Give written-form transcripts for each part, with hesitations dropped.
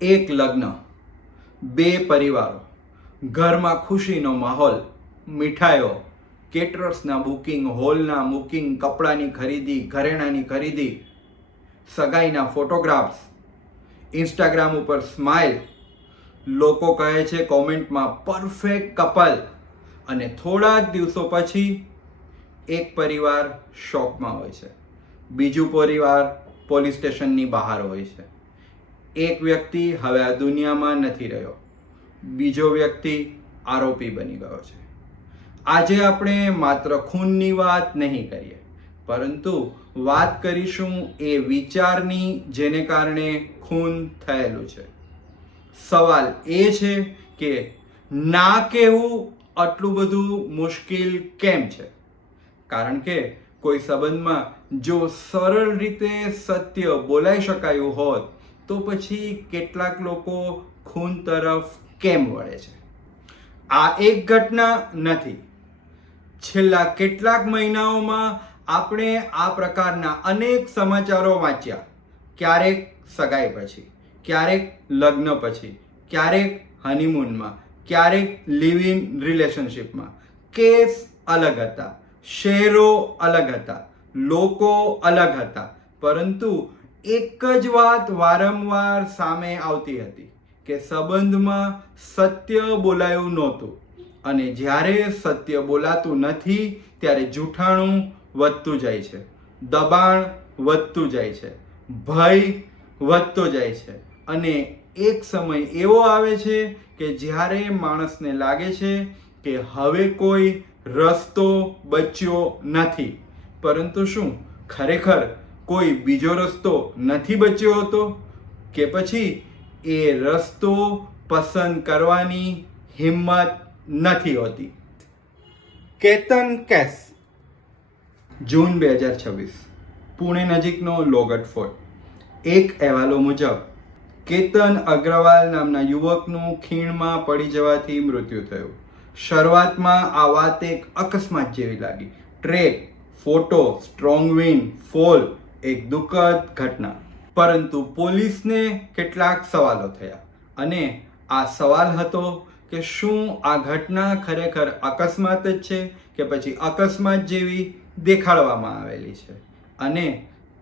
એક લગ્ન, બે પરિવારો, ઘરમાં ખુશીનો માહોલ, મીઠાઈઓ, કેટરર્સના બુકિંગ, હોલના બુકિંગ, કપડાની ખરીદી, ઘરેણાંની ખરીદી, સગાઈના ફોટોગ્રાફ્સ, ઇન્સ્ટાગ્રામ ઉપર સ્માઇલ, લોકો કહે છે કોમેન્ટમાં પરફેક્ટ કપલ, અને થોડા જ દિવસો પછી એક પરિવાર શોકમાં હોય છે, બીજું પરિવાર પોલીસ સ્ટેશનની બહાર હોય છે. એક વ્યક્તિ હવે આ દુનિયામાં નથી રહ્યો, બીજો વ્યક્તિ આરોપી બની ગયો છે. આજે આપણે માત્ર ખૂનની વાત નહીં કરીએ, પરંતુ વાત કરીશું એ વિચારની જેને કારણે ખૂન થયેલું છે. સવાલ એ છે કે ના કહેવું આટલું બધું મુશ્કેલ કેમ છે? કારણ કે કોઈ સંબંધમાં જો સરળ રીતે સત્ય બોલાઈ શકાયું હોત તો પછી કેટલાક લોકો ખૂન તરફ કેમ વળે છે? આ એક ઘટના નથી. છેલ્લા કેટલાક મહિનાઓમાં આપણે આ પ્રકારના અનેક સમાચારો વાંચ્યા. ક્યારેક સગાઈ પછી, ક્યારેક લગ્ન પછી, ક્યારેક હનીમૂનમાં, ક્યારેક લિવ ઇન રિલેશનશિપમાં. કેસ અલગ હતા, શહેરો અલગ હતા, લોકો અલગ હતા, પરંતુ એક જ વાત વારંવાર સામે આવતી હતી કે સંબંધમાં સત્ય બોલાયું નહોતું, અને જ્યારે સત્ય બોલાતું નથી ત્યારે જૂઠાણું વધતું જાય છે, દબાણ વધતું જાય છે, ભય વધતો જાય છે, અને એક સમય એવો આવે છે કે જ્યારે માણસને લાગે છે કે હવે કોઈ રસ્તો બચ્યો નથી. પરંતુ શું ખરેખર કોઈ બીજો રસ્તો નથી બચ્યો હતો? કે પછી એ રસ્તો પસંદ કરવાની હિંમત નથી હોતી? કેતન કેસ, જૂન 2026, પુણે નજીકનો લોગટ ફોર્ટ. એક અહેવાલો મુજબ કેતન અગ્રવાલ નામના યુવકનું ખીણમાં પડી જવાથી મૃત્યુ થયું. શરૂઆતમાં આ વાત એક અકસ્માત જેવી લાગી. Track, photo, strong wind, fall, એક દુઃખદ ઘટના. પરંતુ પોલીસને કેટલાક સવાલો થયા, અને આ સવાલ હતો કે શું આ ઘટના ખરેખર અકસ્માત જ છે કે પછી અકસ્માત જેવી દેખાડવામાં આવેલી છે? અને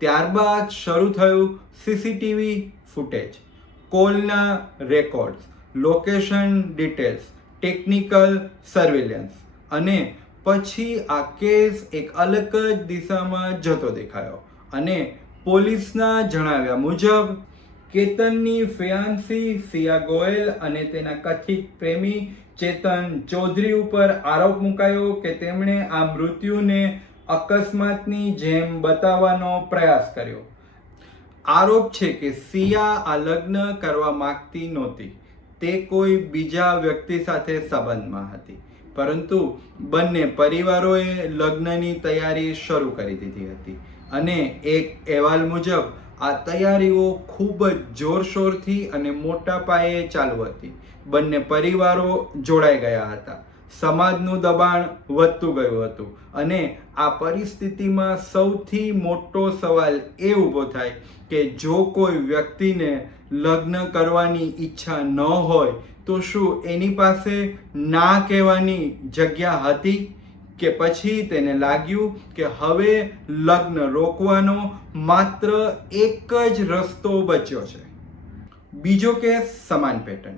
ત્યારબાદ શરૂ થયું સીસીટીવી ફૂટેજ, કોલના records, location details, technical surveillance, અને પછી આ કેસ એક અલગ જ દિશામાં જતો દેખાયો. અને પોલીસના જણાવ્યા મુજબ કેતનની ફિયાન્સી સિયા ગોયલ અને તેના કથિત પ્રેમી ચેતન ચૌધરી ઉપર આરોપ મુકાયો કે તેમણે આ મૃત્યુને અકસ્માતની જેમ બતાવવાનો પ્રયાસ કર્યો. આરોપ છે કે સિયા આ લગ્ન કરવા માંગતી નહોતી, તે કોઈ બીજા વ્યક્તિ સાથે સંબંધમાં હતી, પરંતુ બંને પરિવારોએ લગ્નની તૈયારી શરૂ કરી દીધી હતી. અને એક અહેવાલ મુજબ આ તૈયારીઓ ખૂબ જ જોરશોરથી અને મોટા પાયે ચાલુ હતી. બંને પરિવારો જોડાઈ ગયા હતા, સમાજનું દબાણ વધતું ગયું હતું, અને આ પરિસ્થિતિમાં સૌથી મોટો સવાલ એ ઊભો થાય કે જો કોઈ વ્યક્તિને લગ્ન કરવાની ઈચ્છા ન હોય તો શું એની પાસે ના કહેવાની જગ્યા હતી? કે પછી તેને લાગ્યું કે હવે લગ્ન રોકવાનો માત્ર એક જ રસ્તો બચ્યો છે? બીજો કેસ સમાન પેટર્ન.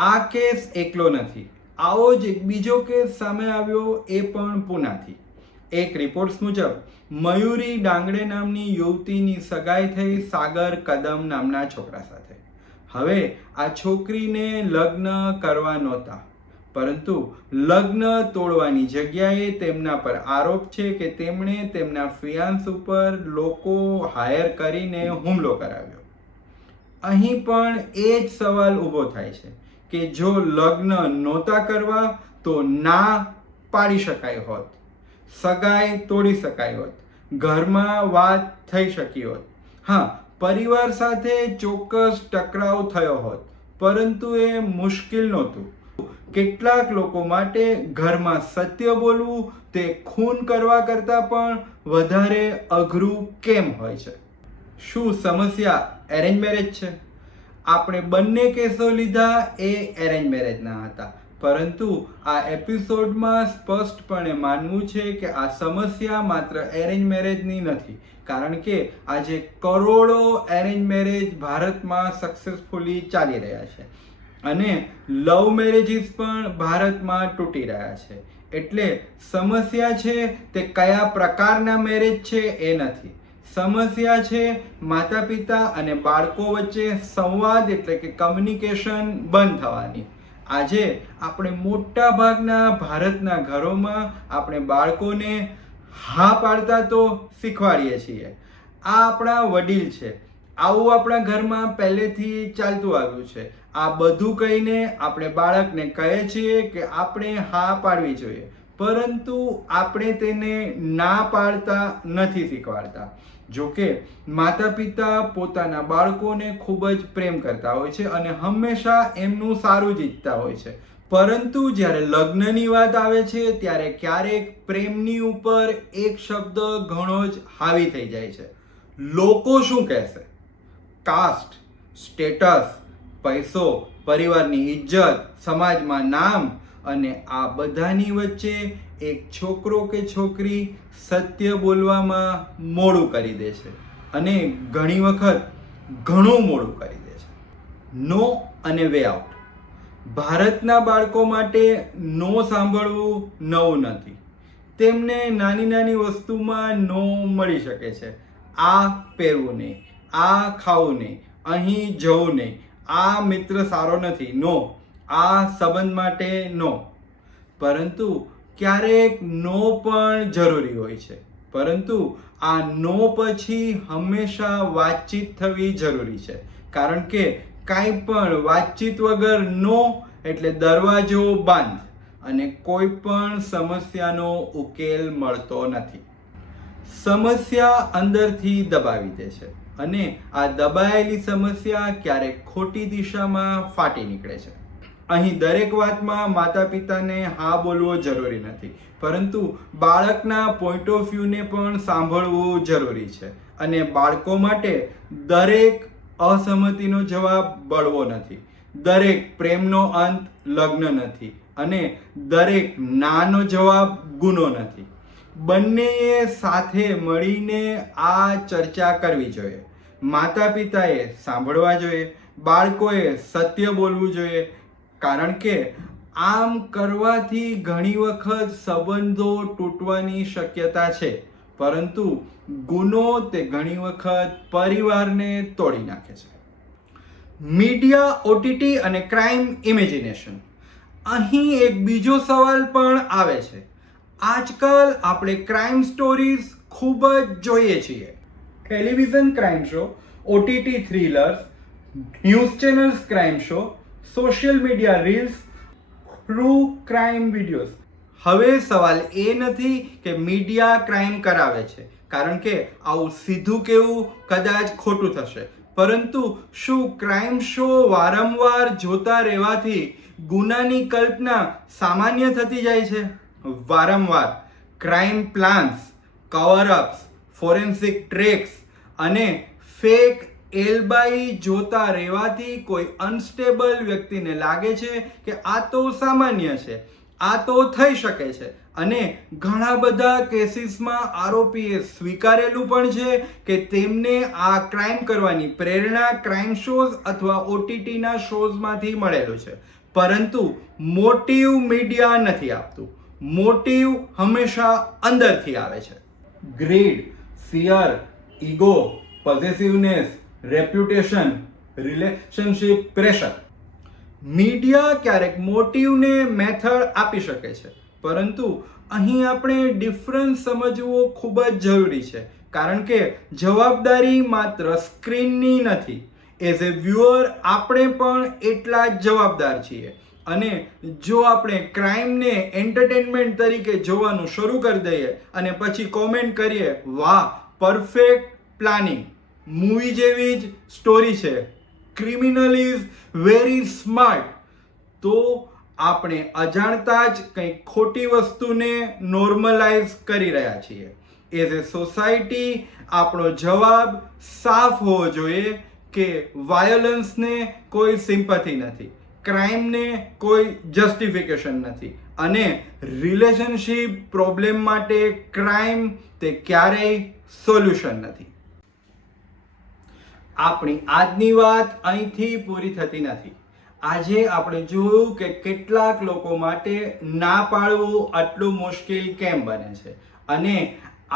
આ કેસ એકલો નથી. આવો જ એક બીજો કેસ સામે આવ્યો, એ પણ પૂનાથી. એક રિપોર્ટ્સ મુજબ મયુરી ડાંગડે નામની યુવતીની સગાઈ થઈ સાગર કદમ નામના છોકરા સાથે. હવે આ છોકરીને લગ્ન કરવા નહોતા, પરંતુ લગ્ન તોડવાની જગ્યાએ તેમના પર આરોપ છે કે તેમણે તેમના ફિયાન્સ ઉપર લોકો હાયર કરીને હુમલો કરાવ્યો. અહીં પણ એ જ સવાલ ઊભો થાય છે કે જો લગ્ન નહોતા કરવા તો ના પાડી શકાય હોત, સગાઈ તોડી શકાય હોત, ઘરમાં વાત થઈ શકી હોત, હા, પરિવાર સાથે ચોક્કસ ટકરાવ થયો હોત, પરંતુ એ મુશ્કેલ નહોતું. કેટલાક લોકો માટે ઘરમાં સત્ય બોલવું તે ખૂન કરવા કરતાં પણ વધારે અઘરું કેમ હોય છે? શું સમસ્યા એરેન્જ મેરેજ છે? આપણે બંને કેસો લીધા એ એરેન્જ મેરેજના હતા, પરંતુ આ એપિસોડમાં સ્પષ્ટપણે માનવું છે કે આ સમસ્યા માત્ર એરેન્જ મેરેજની નથી, કારણ કે આજે કરોડો એરેન્જ મેરેજ ભારતમાં સક્સેસફુલી ચાલી રહ્યા છે અને લવ મેરેજીસ પણ ભારતમાં તૂટી રહ્યા છે. એટલે સમસ્યા છે તે કયા પ્રકારના મેરેજ છે એ નથી, સમસ્યા છે માતા પિતા અને બાળકો વચ્ચે સંવાદ એટલે કે કમ્યુનિકેશન બંધ થવાની. આજે આપણે મોટા ભાગના ભારતના ઘરોમાં આપણે બાળકોને હા પાડતા તો શીખવાડીએ છીએ. આ આપણા વડીલ છે, આવું આપણા ઘરમાં પહેલેથી ચાલતું આવ્યું છે. આ બધું કહીને આપણે બાળકને કહે છીએ કે આપણે હા પાડવી જોઈએ, પરંતુ આપણે તેને ના પાડતા નથી શીખવાડતા. જોકે માતા પિતા પોતાના બાળકોને ખૂબ જ પ્રેમ કરતા હોય છે અને હંમેશા એમનું સારું જ ઈચ્છતા હોય છે, પરંતુ જ્યારે લગ્નની વાત આવે છે ત્યારે ક્યારેક પ્રેમની ઉપર એક શબ્દ ઘણો જ હાવી થઈ જાય છે. લોકો શું કહેશે, કાસ્ટ, સ્ટેટસ, પૈસો, પરિવારની ઇજ્જત, સમાજમાં નામ, અને આ બધાની વચ્ચે એક છોકરો કે છોકરી સત્ય બોલવામાં મોડું કરી દે છે અને ઘણી વખત ઘણું મોડું કરી દે છે. નો અને વે આઉટ. ભારતના બાળકો માટે નો સાંભળવું નવું નથી. તેમને નાની નાની વસ્તુમાં નો મળી શકે છે. આ પહેરવું નહીં, આ ખાવું નહીં, અહીં જવું નહીં, આ મિત્ર સારો નથી, નો, આ સંબંધ માટે નો. પરંતુ ક્યારેક નો પણ જરૂરી હોય છે, પરંતુ આ નો પછી હંમેશા વાતચીત થવી જરૂરી છે, કારણ કે કાંઈ પણ વાતચીત વગર નો એટલે દરવાજો બંધ અને કોઈ પણ સમસ્યાનો ઉકેલ મળતો નથી. સમસ્યા અંદરથી દબાવી દે છે અને આ દબાયેલી સમસ્યા ક્યારેક ખોટી દિશામાં ફાટી નીકળે છે. અહીં દરેક વાતમાં માતા પિતાને હા બોલવો જરૂરી નથી, પરંતુ બાળકના પોઈન્ટ ઓફ વ્યૂને પણ સાંભળવું જરૂરી છે. અને બાળકો માટે દરેક અસહમતિનો જવાબ બળવો નથી, દરેક પ્રેમનો અંત લગ્ન નથી અને દરેક નાનો જવાબ ગુનો નથી. બંનેએ સાથે મળીને આ ચર્ચા કરવી જોઈએ. માતા પિતાએ સાંભળવા જોઈએ, બાળકોએ સત્ય બોલવું જોઈએ, કારણ કે આમ કરવાથી ઘણી વખત સંબંધો તૂટવાની શક્યતા છે, પરંતુ ગુનો તે ઘણી વખત પરિવારને તોડી નાખે છે. મીડિયા, ઓટીટી અને ક્રાઇમ ઇમેજિનેશન. અહીં એક બીજો સવાલ પણ આવે છે. આજકાલ આપણે ક્રાઇમ સ્ટોરીઝ ખૂબ જ જોઈએ છીએ. Television crime show, OTT thrillers, news channels crime show, social media reels, true crime videos. હવે સવાલ એ નથી કે મીડિયા ક્રાઇમ કરાવે છે, કારણ કે આવું સીધું કહેવું કદાચ ખોટું થશે, પરંતુ શું ક્રાઇમ શો વારંવાર જોતા રહેવાથી ગુનાની કલ્પના સામાન્ય થતી જાય છે? વારંવાર crime plans, cover-ups, forensic tracks અને ફેક એલબાઈ જોતા રહેવાથી કોઈ અનસ્ટેબલ વ્યક્તિને લાગે છે કે આ તો સામાન્ય છે, આ તો થઈ શકે છે, અને ઘણા બધા કેસીસમાં આરોપીએ સ્વીકારેલું પણ છે કે તેમને આ ક્રાઇમ કરવાની પ્રેરણા ક્રાઇમ શોઝ અથવા ઓટીટીના શોઝમાંથી મળેલું છે, પરંતુ મોટિવ મીડિયા નથી આપતું. મોટિવ હંમેશા અંદરથી આવે છે. Greed, fear, ego, possessiveness, reputation, relationship pressure. Media ક્યારેક મોટિવને મેથડ આપી શકે છે, પરંતુ અહીં આપણે ડિફરન્સ સમજવો ખૂબ જ જરૂરી છે, કારણ કે જવાબદારી માત્ર સ્ક્રીનની નથી. એઝ એ વ્યુઅર આપણે પણ એટલા જ જવાબદાર છીએ. અને જો આપણે ક્રાઇમને એન્ટરટેનમેન્ટ તરીકે જોવાનું શરૂ કરી દઈએ અને પછી કોમેન્ટ કરીએ, વાહ, પરફેક્ટ પ્લાનિંગ, મૂવી જેવી જ સ્ટોરી છે, ક્રિમિનલ ઇઝ વેરી સ્માર્ટ, તો આપણે અજાણતા જ કંઈક ખોટી વસ્તુને નોર્મલાઇઝ કરી રહ્યા છીએ. એઝ એ સોસાયટી આપણો જવાબ સાફ હોવો જોઈએ કે વાયોલન્સને કોઈ સિમ્પથી નથી, ક્રાઇમને કોઈ જસ્ટિફિકેશન નથી અને રિલેશનશિપ પ્રોબ્લેમ માટે ક્રાઇમ તે ક્યારેય સોલ્યુશન નથી. આપણી આજની વાત અહીંથી પૂરી થતી નથી. આજે આપણે જોયું કે કેટલાક લોકો માટે ના પાડવું આટલું મુશ્કેલ કેમ બને છે અને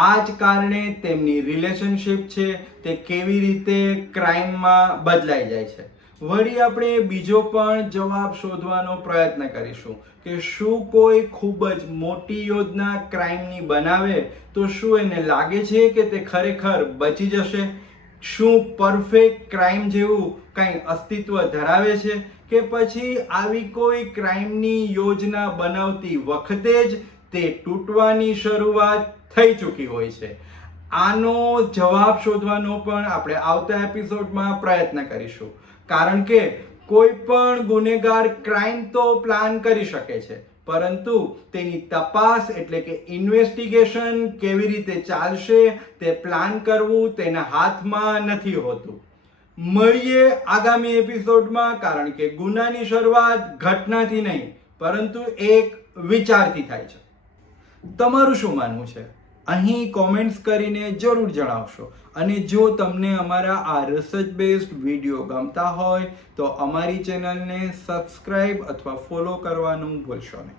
આ જ કારણે તેમની રિલેશનશિપ છે તે કેવી રીતે ક્રાઇમમાં બદલાઈ જાય છે. વળી આપણે બીજો પણ જવાબ શોધવાનો પ્રયત્ન કરીશું કે શું કોઈ ખૂબ જ મોટી યોજના ક્રાઇમની બનાવે તો શું એને લાગે છે કે તે ખરેખર બચી જશે? શું પરફેક્ટ ક્રાઇમ જેવું કંઈ અસ્તિત્વ ધરાવે છે કે પછી આવી કોઈ ક્રાઇમની યોજના બનાવતી વખતે જ તે તૂટવાની શરૂઆત થઈ ચૂકી હોય છે? આનો જવાબ શોધવાનો પણ આપણે આવતા એપિસોડમાં પ્રયત્ન કરીશું, કારણ કે કોઈ પણ ગુનેગાર ક્રાઇમ તો પ્લાન કરી શકે છે, પરંતુ તેની તપાસ એટલે કે ઇન્વેસ્ટિગેશન કેવી રીતે ચાલશે તે પ્લાન કરવું તેના હાથમાં નથી હોતું. મળીએ આગામી એપિસોડમાં, કારણ કે ગુનાની શરૂઆત ઘટનાથી નહીં પરંતુ એક વિચારથી થાય છે. તમારું શું માનવું છે? અહીં કોમેન્ટ્સ કરીને જરૂર જણાવશો અને જો તમને અમારા આ રિસર્ચ બેઝડ વિડીયો ગમતા હોય તો અમારી ચેનલને સબસ્ક્રાઇબ અથવા ફોલો કરવાનું ભૂલશો નહીં.